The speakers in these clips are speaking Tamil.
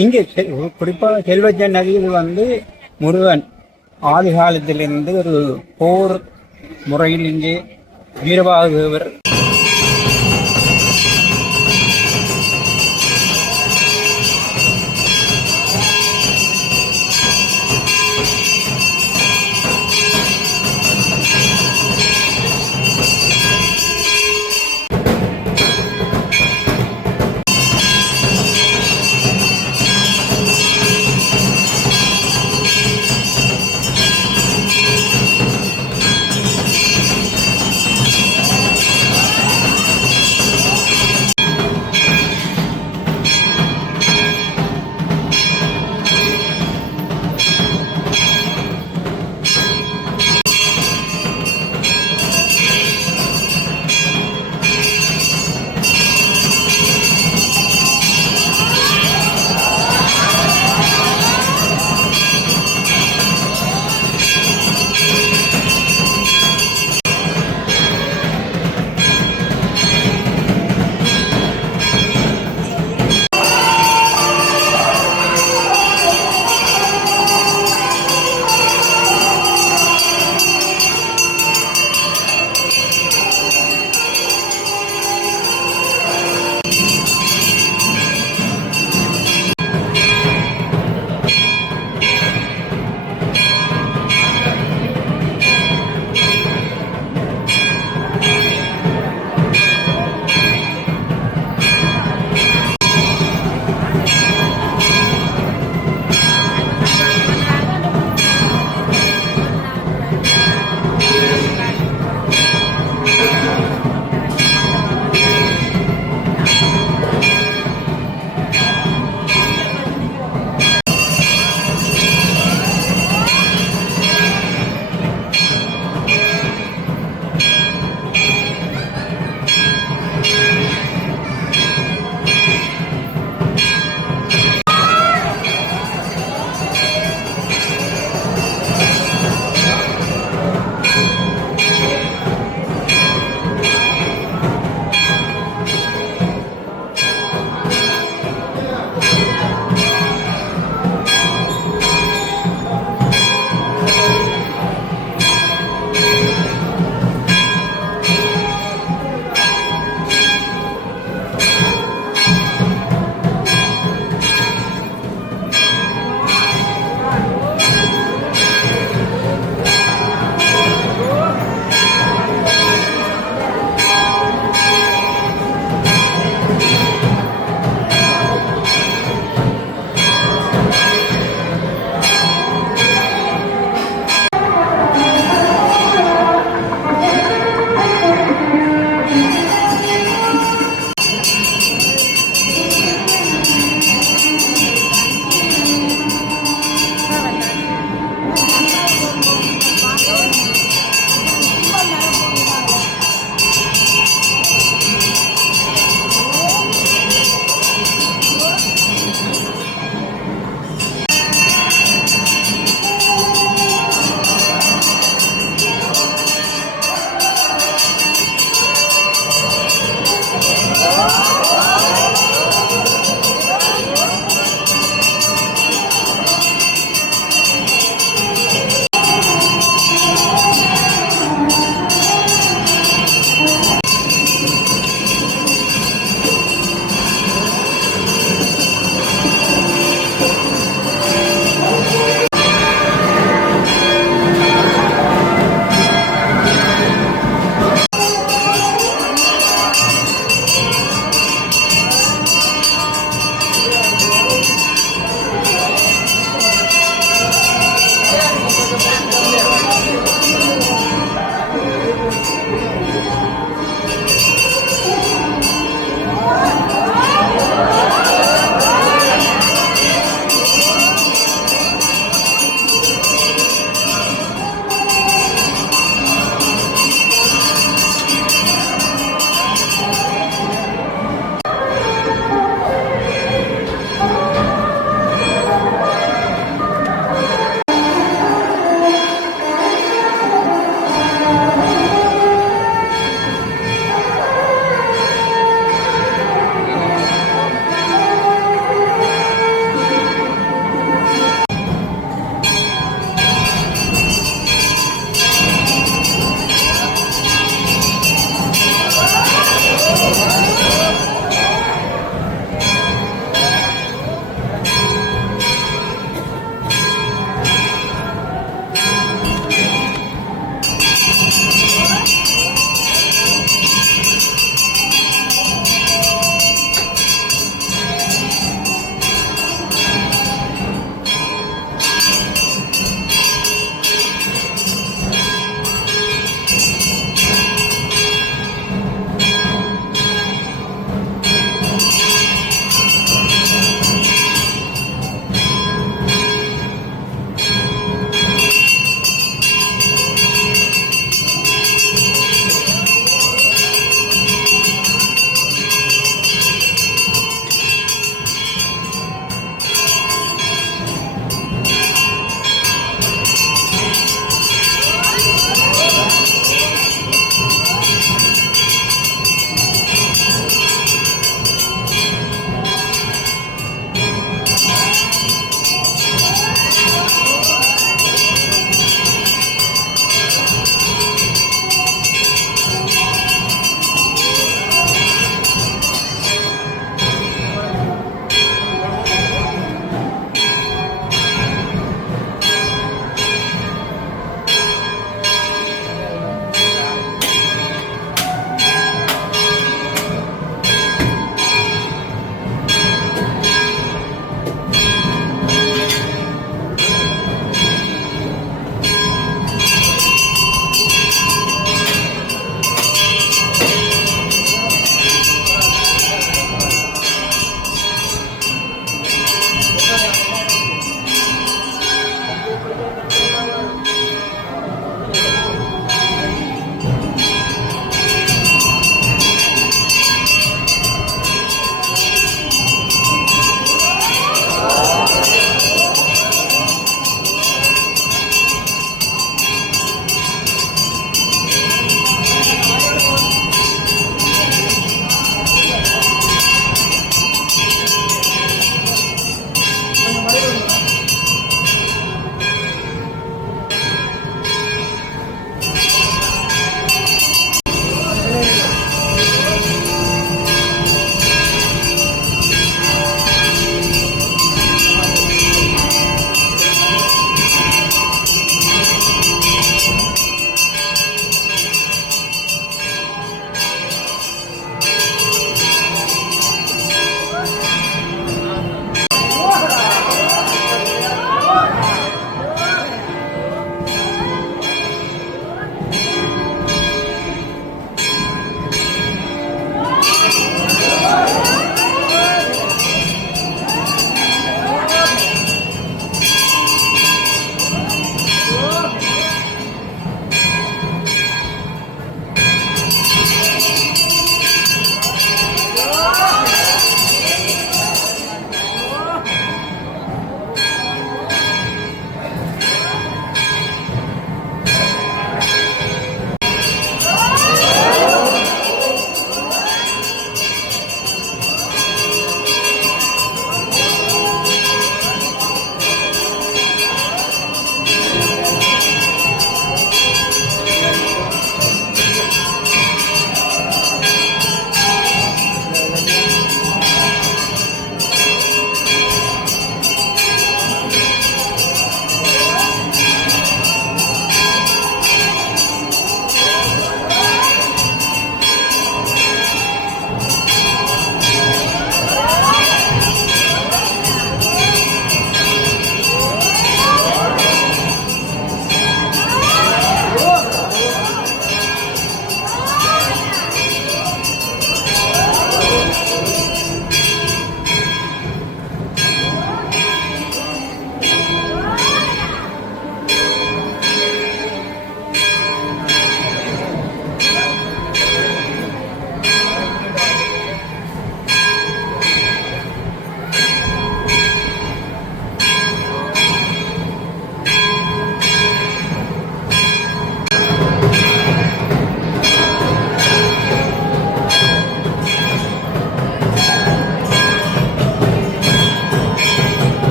இங்கே குறிப்பாக செல்வச்சன் நதியில் முருகன் ஆதி காலத்திலிருந்து ஒரு போர் முறையில் இங்கே வீரபாகுவர்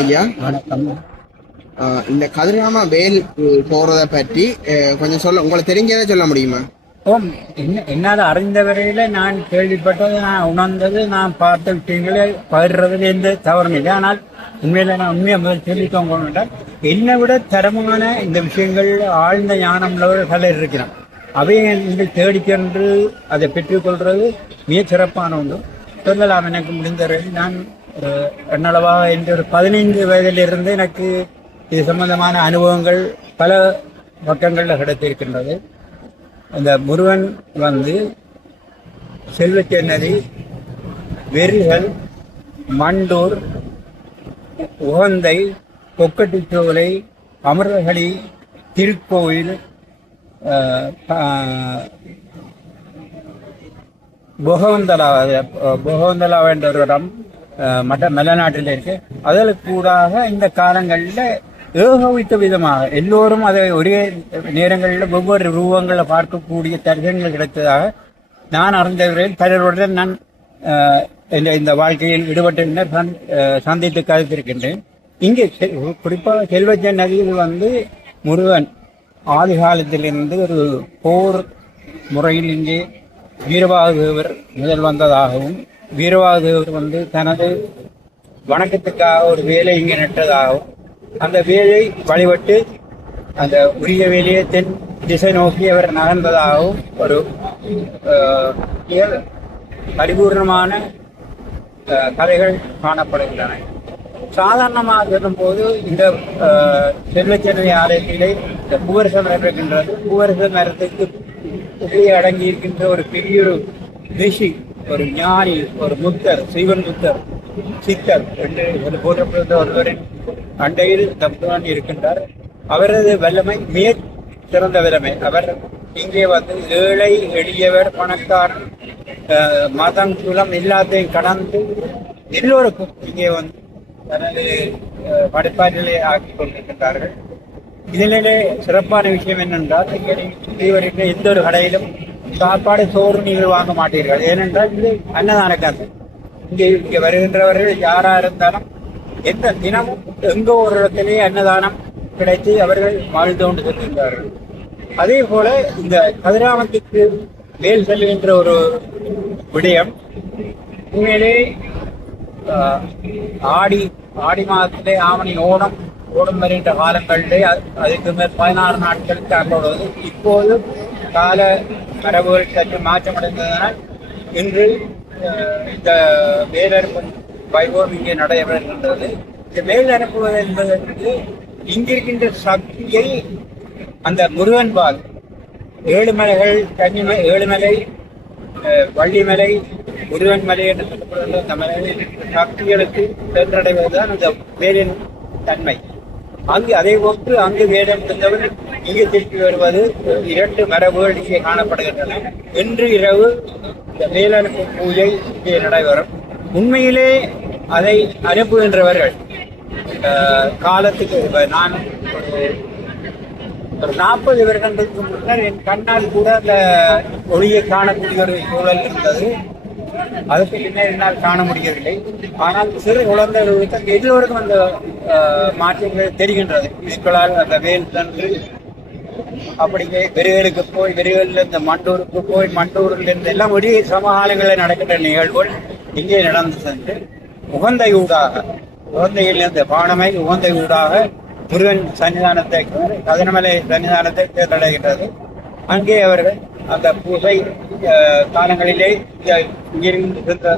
ஐயா, வணக்கம். இந்த கதிராம வேல் போறத பற்றி கொஞ்சம் சொல்ல, உங்களுக்கு தெரிஞ்சதை சொல்ல முடியுமா? ஓம் என்னால் அறிந்த வரையில நான் கேள்விப்பட்டது, நான் உணர்ந்தது, நான் பார்த்த விஷயங்களை பகிர்றதுல எந்த தவறும் இல்லை. ஆனால் உண்மையில நான் உண்மையை முதல் சொல்லிக்கோங்க, என்னை விட தரமான இந்த விஷயங்கள் ஆழ்ந்த ஞானம் உள்ளவர்கள் பலர் இருக்கிறான். அவையை நீங்கள் தேடிக்கொண்டு அதை பெற்றுக்கொள்வது மிக சிறப்பான ஒன்று. சொல்லலாம், எனக்கு முடிந்தவரை நான் எண்ணளவாக என்று ஒரு 15 வயதிலிருந்து எனக்கு இது சம்பந்தமான அனுபவங்கள் பல பக்கங்களில் கிடைத்திருக்கின்றது. இந்த முருகன் வந்து செல்வச்சென்னதி, வெறிகள், மண்டூர், உகந்தை, கொக்கட்டிச்சோலை, அமிர்தகளி, திருக்கோயில், பொகவந்தலா என்ற ஒரு இடம் மற்ற மலைநாட்டில் இருக்கு. அதில் கூடாக இந்த காலங்களில் ஏகோபித்த விதமாக எல்லோரும் அதை ஒரே நேரங்களில் ஒவ்வொரு ரூபங்களில் பார்க்கக்கூடிய தரிசனங்கள் கிடைத்ததாக நான் அறிந்தவரையில் பலருடன் நான் இந்த வாழ்க்கையில் ஈடுபட்டிருந்தேன், சந்தித்து கருத்திருக்கின்றேன். இங்கே குறிப்பாக செல்வச்சன் நதியில் வந்து முருகன் ஆதி காலத்திலிருந்து ஒரு போர் முறையில் இங்கே வீரபாகுதேவர் முதல் வந்ததாகவும், வீரபாகுதேவர் வந்து தனது வணக்கத்துக்காக ஒரு வேலை இங்கே நட்டதாகவும், அந்த வேலை வழிபட்டு அந்த உரிய வேலையை தென் திசை நோக்கி அவர் நகர்ந்ததாகவும் ஒரு பரிபூர்ணமான கதைகள் காணப்படுகின்றன. சாதாரணமாக சொல்லும்போது இந்த செல்வச்சென்னை ஆலயத்திலே இந்த பூவரச மரம் இருக்கின்றது. பூவரச மரத்துக்கு உள்ளே அடங்கி இருக்கின்ற ஒரு பெரிய ஒரு ரிஷி, ஒரு ஞானி, ஒரு முத்தர், சீவன் முத்தர், சித்தர் என்று போற்றப்படுகின்ற ஒருவரின் அண்டையில் தம்புவான் இருக்கின்றார். அவரது வல்லமை மிக சிறந்த வல்லமை. அவர் இங்கே வந்து ஏழை, எளியவர், பணக்காரன், மதம், குலம் எல்லாத்தையும் கடந்து எல்லோருக்கும் இங்கே வந்து தனது படைப்பாற்றலை ஆக்கிக் கொண்டிருக்கின்றார்கள். இதிலே சிறப்பான விஷயம் என்னென்றால், இங்கே சுற்றி வருகின்ற எந்த ஒரு கடையிலும் சாப்பாடு, சோறு நீங்கள் வாங்க மாட்டீர்கள். ஏனென்றால் இது அன்னதான காசு. இங்கே வருகின்றவர்கள் யாரா இருந்தாலும் எந்த தினமும் எங்கோ ஒரு இடத்திலேயே அன்னதானம் கிடைத்து அவர்கள் வாழ்ந்து கொண்டு செல்கின்றார்கள். அதே போல இந்த கதிராமத்துக்கு மேல் செல்கின்ற ஒரு விடயம் உண்மையிலே ஆடி மாதத்திலே ஆவணி ஓணம் வருகின்ற காலங்களிலே அதுக்கு மேல் 16 நாட்களுக்கு அனுப்புவது. இப்போது கால மரபுகள் சற்று மாற்றமடைந்ததனால் இன்று இந்த வேலறுப்பு வைபவம் இங்கே நடைபெறுகின்றது. இந்த வேல் அனுப்புவது என்பதற்கு இங்கிருக்கின்ற சக்தியை அந்த முருகன் பால், ஏழுமலைகள், ஏழுமலை, வள்ளிமலை, முருகன் மலை என்று சொல்லப்படுகின்ற அந்த மலைகளில் சக்திகளுக்கு சென்றடைவதுதான் அந்த வேலின் தன்மை. அங்கு அதை ஒன்று அங்கு வேடம் இருந்தவர் இங்கு திருப்பி வருவது 2 மரபுகள் இங்கே காணப்படுகின்றன. இன்று இரவு இந்த வேலனுப்பு பூஜை இங்கே நடைபெறும். உண்மையிலே அதை அனுப்புகின்றவர்கள் காலத்துக்கு நான் ஒரு 40 வருடங்களுக்கு முன்னர் என் கண்ணால் கூட அந்த ஒளியை காணக்கூடிய ஒரு சூழல் இருந்தது. அதுக்கு பின்னர் என்னால் காண முடியவில்லை. ஆனால் சிறு குழந்தைகளுக்கு எல்லோருக்கும் அந்த மாற்றங்கள் தெரிகின்றது. இதுக்களால் அந்த வேல் தன்று அப்படியே வெறிகளுக்கு போய், வெறிகளில் இந்த மண்டூருக்கு போய், மண்டூரில் இருந்து எல்லாம் ஒரே சமகாலங்களில் நடக்கின்ற நிகழ்வுகள் இங்கே நடந்து சென்று உகந்தை ஊடாக, உகந்தையில் இருந்த பானமை உகந்தை ஊடாக முருகன் சன்னிதானத்தை, கதிரமலை சன்னிதானத்தை தேர்ந்தடைகின்றது. அங்கே அவர்கள் அந்த பூஜை காலங்களிலே இங்கிருந்த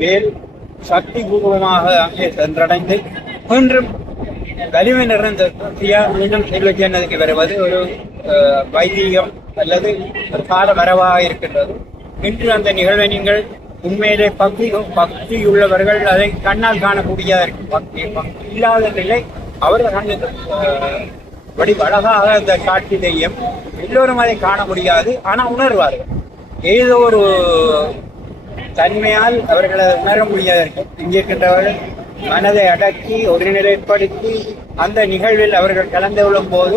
வேல் சக்தி பூர்வமாக அங்கே சென்றடைந்து இன்றும் வலிமை நிறைந்த மீண்டும் செல்வ சேனதுக்கு வருவது ஒரு வைதீகம் அல்லது ஒரு கால வரவாக இருக்கின்றது. இன்று அந்த நிகழ்வை நீங்கள் உண்மையிலே பக்தி உள்ளவர்கள் அதை கண்ணால் காணக்கூடியதா இருக்கும். பக்தி இல்லாத நிலை அவர்கள் அழகாக அந்த காட்சி தெய்யம் எல்லோரும் அதை காண முடியாது, ஆனால் உணர்வார்கள். ஏதோ ஒரு தன்மையால் அவர்களை உணர முடியாத இருக்கும். இங்கே இருக்கின்றவர்கள் மனதை அடக்கி ஒருநிலைப்படுத்தி அந்த நிகழ்வில் அவர்கள் கலந்து கொள்ளும் போது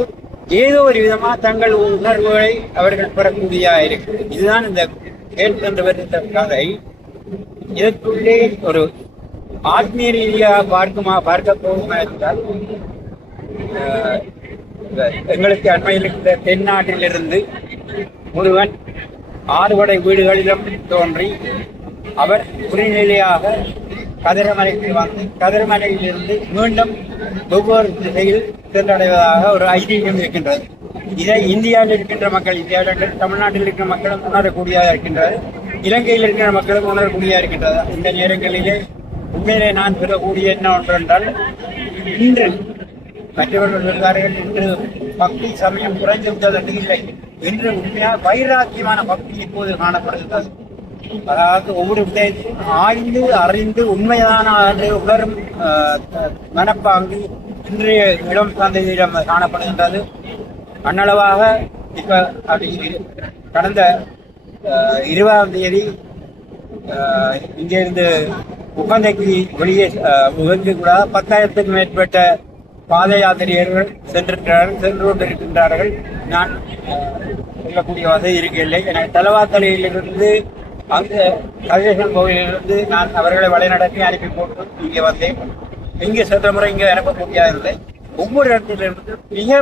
ஏதோ ஒரு விதமாக தங்கள் உணர்வுகளை அவர்கள் பெறக்கூடியதாக இருக்கு. இதுதான் இந்த கேட்கின்ற வருகின்ற கதை. இதற்குள்ளே ஒரு ஆத்மீய ரீதியாக பார்க்க போகுமா என்றால், எங்களுக்கு அண்மையில் இருக்கிற தென்னாட்டிலிருந்து முருகன் 6 வடை வீடுகளிலும் தோன்றி அவர் புரிநிலையாக கதிரமலைக்கு வந்து கதிரமலையிலிருந்து மீண்டும் ஒவ்வொரு திசையில் சென்றடைவதாக ஒரு ஐதீகம் இருக்கின்றது. இதை இந்தியாவில் இருக்கின்ற மக்கள், இந்தியாவில் தமிழ்நாட்டில் இருக்கிற மக்களும் உணரக்கூடியதாக இருக்கின்றது, இலங்கையில் இருக்கிற மக்களும் உணரக்கூடியதாக இருக்கின்றது. இந்த நேரங்களிலே உண்மையிலே நான் பெறக்கூடிய என்ன ஒன்றென்றால், இன்று மற்றவர்கள் இருக்கார்கள், இன்று பக்தி சமயம் குறைந்து விட்டதற்கு இல்லை, இன்று உண்மையாக வைராக்கியமான பக்தி இப்போது காணப்படுகிறது. அதாவது ஒவ்வொரு விடயத்தையும் ஆய்ந்து அறிந்து உண்மையான உணரும் மனப்பாங்கு இன்றைய இளம் சந்தையிடம் காணப்படுகின்றது. அன்னளவாக இப்ப கடந்த 20ஆம் தேதி இங்கிருந்து உகந்தைக்கு வெளியே கூட 10,000க்கும் மேற்பட்ட பாத யாத்திரிகர்கள் சென்று கொண்டிருக்கின்றார்கள். நான் சொல்லக்கூடிய வசதி இருக்கவில்லை. எனக்கு தலவாத்தலையிலிருந்து அந்த கதிரேசன் கோவிலிலிருந்து நான் அவர்களை வழிநடத்தி அனுப்பி போட்டு இங்கே வந்தேன். இங்கே சென்ற முறை இங்கே அனுப்ப முடியாதில்லை. ஒவ்வொரு இடத்திலிருந்து மிக